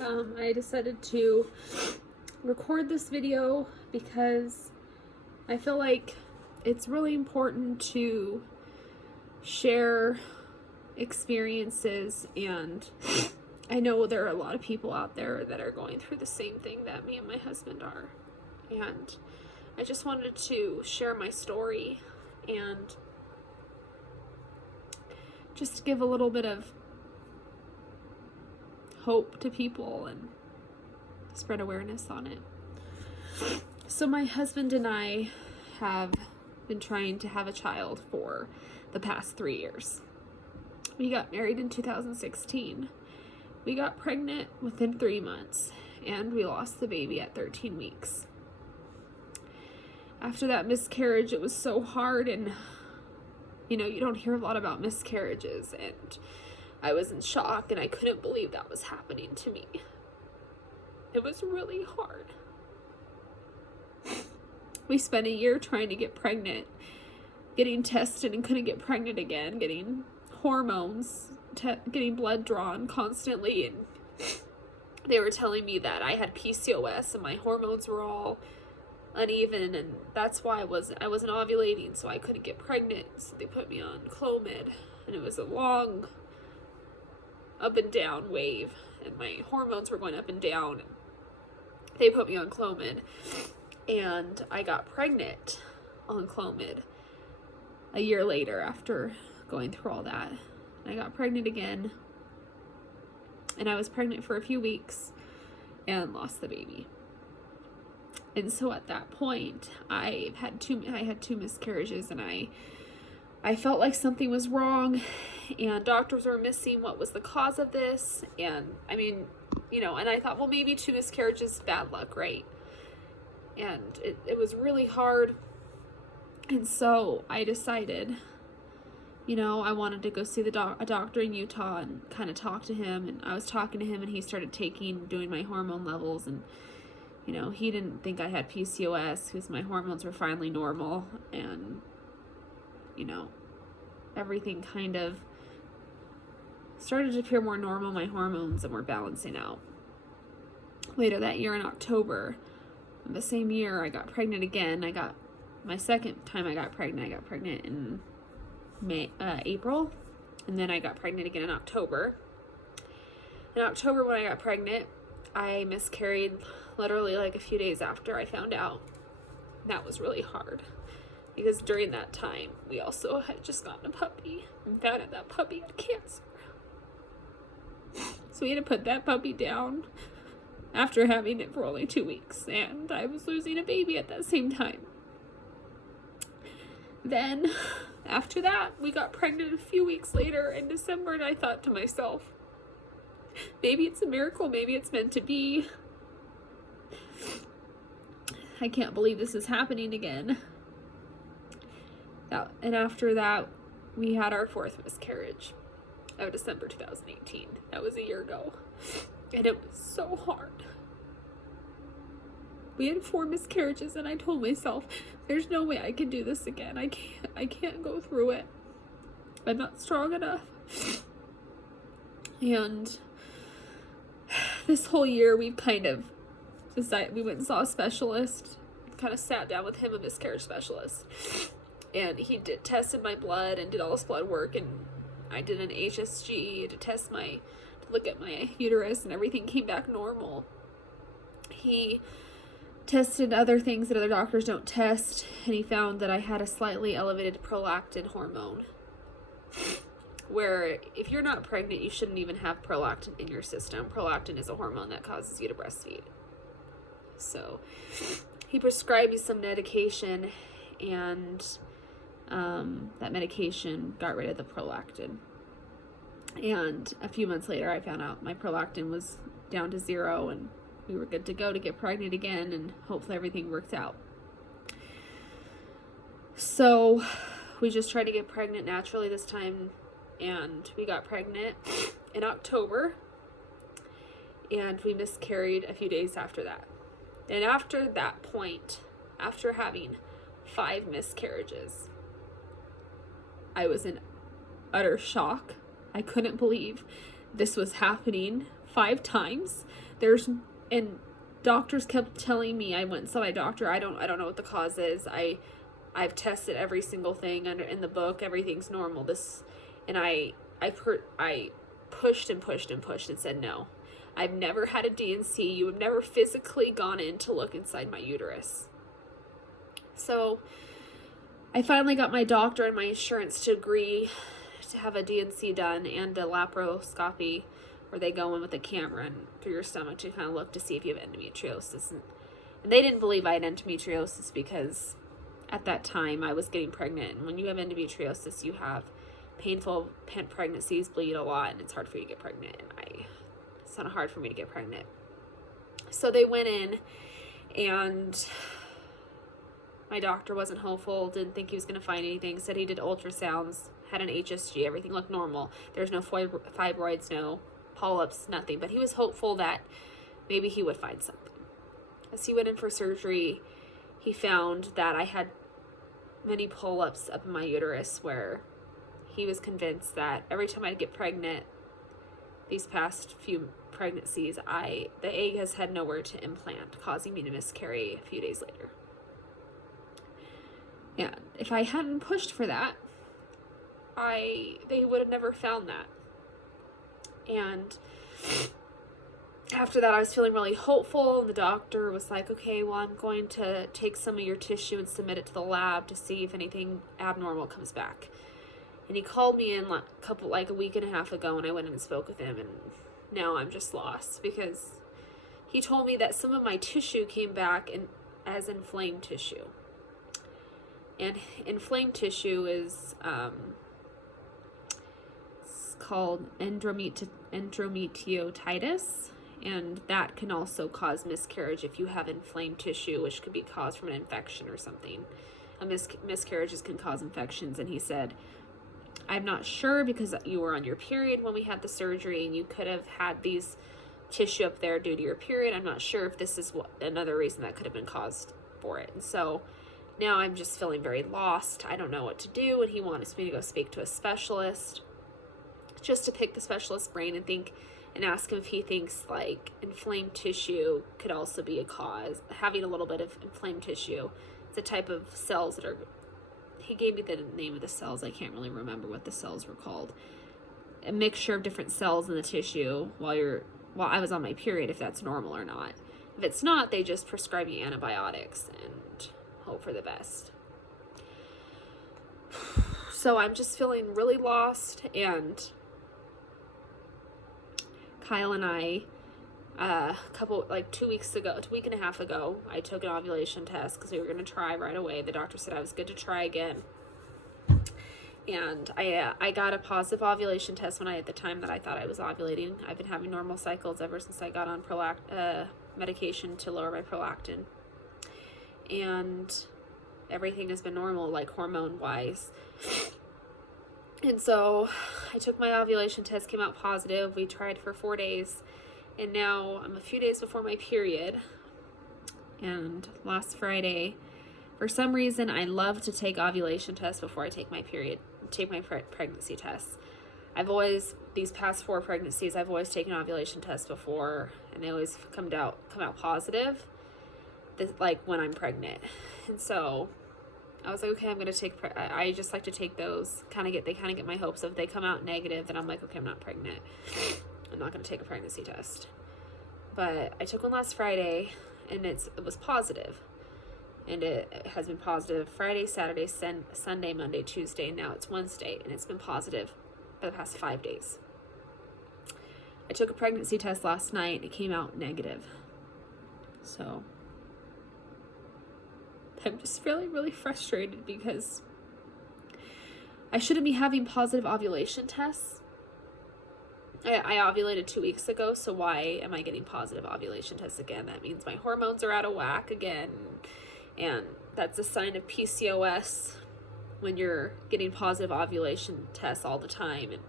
I decided to record this video because I feel like it's really important to share experiences, and I know there are a lot of people out there that are going through the same thing that me and my husband are, and I just wanted to share my story and just give a little bit of hope to people and spread awareness on it. So my husband and I have been trying to have a child for the past 3 years. We got married in 2016. We got pregnant within 3 months, and we lost the baby at 13 weeks. After that miscarriage, it was so hard, and you don't hear a lot about miscarriages, and I was in shock, and I couldn't believe that was happening to me. It was really hard. We spent a year trying to get pregnant, getting tested and couldn't get pregnant again, getting hormones, getting blood drawn constantly, and they were telling me that I had PCOS and my hormones were all uneven, and that's why I wasn't ovulating, so I couldn't get pregnant. So they put me on Clomid, and it was a long up and down wave, and my hormones were going up and down. They put me on Clomid, and I got pregnant on Clomid a year later after going through all that. I got pregnant again, and I was pregnant for a few weeks and lost the baby. And so at that point, I had two miscarriages, and I felt like something was wrong, and doctors were missing what was the cause of this. And and I thought, well, maybe 2 miscarriages, bad luck, right? And it was really hard. And so I decided, I wanted to go see a doctor in Utah and kind of talk to him. And I was talking to him, and he started doing my hormone levels, and he didn't think I had PCOS because my hormones were finally normal, and everything kind of started to appear more normal. My hormones and were balancing out. Later that year in October, the same year, I got pregnant again. My second time I got pregnant in April, and then I got pregnant again in October. In October, when I got pregnant, I miscarried literally like a few days after I found out. That was really hard, because during that time, we also had just gotten a puppy and found out that puppy had cancer. So we had to put that puppy down after having it for only 2 weeks, and I was losing a baby at that same time. Then, after that, we got pregnant a few weeks later in December, and I thought to myself, maybe it's a miracle, maybe it's meant to be. I can't believe this is happening again. And after that, we had our 4th miscarriage of December 2018. That was a year ago. And it was so hard. We had 4 miscarriages, and I told myself, there's no way I can do this again. I can't go through it. I'm not strong enough. And this whole year, we've kind of decided, we went and saw a specialist, kind of sat down with him, a miscarriage specialist. And he tested my blood and did all this blood work, and I did an HSG to look at my uterus, and everything came back normal. He tested other things that other doctors don't test, and he found that I had a slightly elevated prolactin hormone, where if you're not pregnant, you shouldn't even have prolactin in your system. Prolactin is a hormone that causes you to breastfeed. So he prescribed me some medication, and that medication got rid of the prolactin. And a few months later, I found out my prolactin was down to 0, and we were good to go to get pregnant again, and hopefully everything worked out. So we just tried to get pregnant naturally this time, and we got pregnant in October, and we miscarried a few days after that. And after that point, after having 5 miscarriages, I was in utter shock. I couldn't believe this was happening 5 times. And doctors kept telling me, I went and saw my doctor, I don't know what the cause is. I've tested every single thing in the book, everything's normal. And I pushed and pushed and pushed and said no. I've never had a D&C. You have never physically gone in to look inside my uterus. So I finally got my doctor and my insurance to agree to have a D&C done and a laparoscopy, where they go in with a camera and through your stomach to kind of look to see if you have endometriosis. And they didn't believe I had endometriosis because at that time I was getting pregnant. And when you have endometriosis, you have painful pregnancies, bleed a lot, and it's hard for you to get pregnant. And it's not hard for me to get pregnant. So they went in, and my doctor wasn't hopeful, didn't think he was going to find anything, said he did ultrasounds, had an HSG, everything looked normal. There's no fibroids, no polyps, nothing. But he was hopeful that maybe he would find something. As he went in for surgery, he found that I had many polyps up in my uterus, where he was convinced that every time I'd get pregnant, these past few pregnancies, the egg has had nowhere to implant, causing me to miscarry a few days later. And if I hadn't pushed for that, they would have never found that. And after that, I was feeling really hopeful, and the doctor was like, okay, well, I'm going to take some of your tissue and submit it to the lab to see if anything abnormal comes back. And he called me in a week and a half ago, and I went in and spoke with him, and now I'm just lost, because he told me that some of my tissue came back as inflamed tissue. And inflamed tissue is it's called endometriotitis, and that can also cause miscarriage if you have inflamed tissue, which could be caused from an infection or something. Miscarriages can cause infections, and he said, I'm not sure, because you were on your period when we had the surgery, and you could have had these tissue up there due to your period. I'm not sure if this is another reason that could have been caused for it. And so now I'm just feeling very lost. I don't know what to do, and he wants me to go speak to a specialist, just to pick the specialist's brain and ask him if he thinks like inflamed tissue could also be a cause. Having a little bit of inflamed tissue, it's a type of cells that are, he gave me the name of the cells, I can't really remember what the cells were called. A mixture of different cells in the tissue while I was on my period, if that's normal or not. If it's not, they just prescribe you antibiotics and hope for the best. So I'm just feeling really lost, and Kyle and I, a week and a half ago, I took an ovulation test because we were going to try right away. The doctor said I was good to try again. And I got a positive ovulation test at the time that I thought I was ovulating. I've been having normal cycles ever since I got on medication to lower my prolactin. And everything has been normal, like hormone-wise. And so I took my ovulation test, came out positive. We tried for 4 days. And now I'm a few days before my period. And last Friday, for some reason, I love to take ovulation tests before I take my period, take my pregnancy tests. These past 4 pregnancies, I've always taken ovulation tests before, and they always come out positive, like when I'm pregnant. And so I was like, okay, I'm going to take, I just like to take those, they kind of get my hopes of, if they come out negative, then I'm like, okay, I'm not pregnant. I'm not going to take a pregnancy test. But I took one last Friday, and it was positive. And it has been positive Friday, Saturday, Sunday, Monday, Tuesday, and now it's Wednesday, and it's been positive for the past 5 days. I took a pregnancy test last night, and it came out negative. So I'm just feeling really frustrated because I shouldn't be having positive ovulation tests. I ovulated 2 weeks ago, so why am I getting positive ovulation tests again? That means my hormones are out of whack again, and that's a sign of PCOS when you're getting positive ovulation tests all the time. And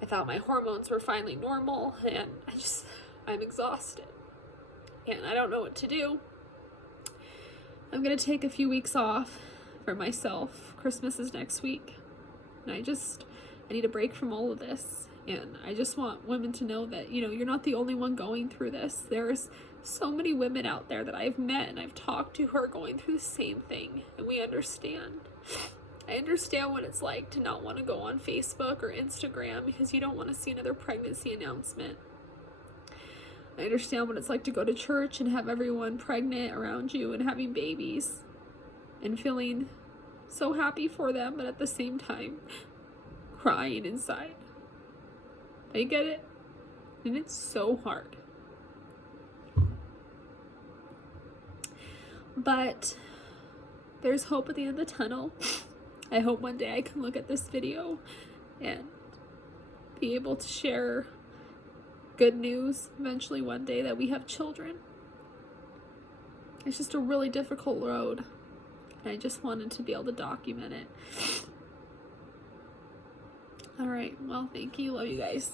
I thought my hormones were finally normal, and I'm exhausted, and I don't know what to do. I'm going to take a few weeks off for myself. Christmas is next week, and I need a break from all of this. And I just want women to know that, you know, you're not the only one going through this. There's so many women out there that I've met and I've talked to who are going through the same thing, and we understand. I understand what it's like to not want to go on Facebook or Instagram because you don't want to see another pregnancy announcement. I understand what it's like to go to church and have everyone pregnant around you and having babies and feeling so happy for them, but at the same time crying inside. I get it, and it's so hard. But there's hope at the end of the tunnel. I hope one day I can look at this video and be able to share good news eventually one day that we have children. It's just a really difficult road, and I just wanted to be able to document it. All right, well, thank you. Love you guys.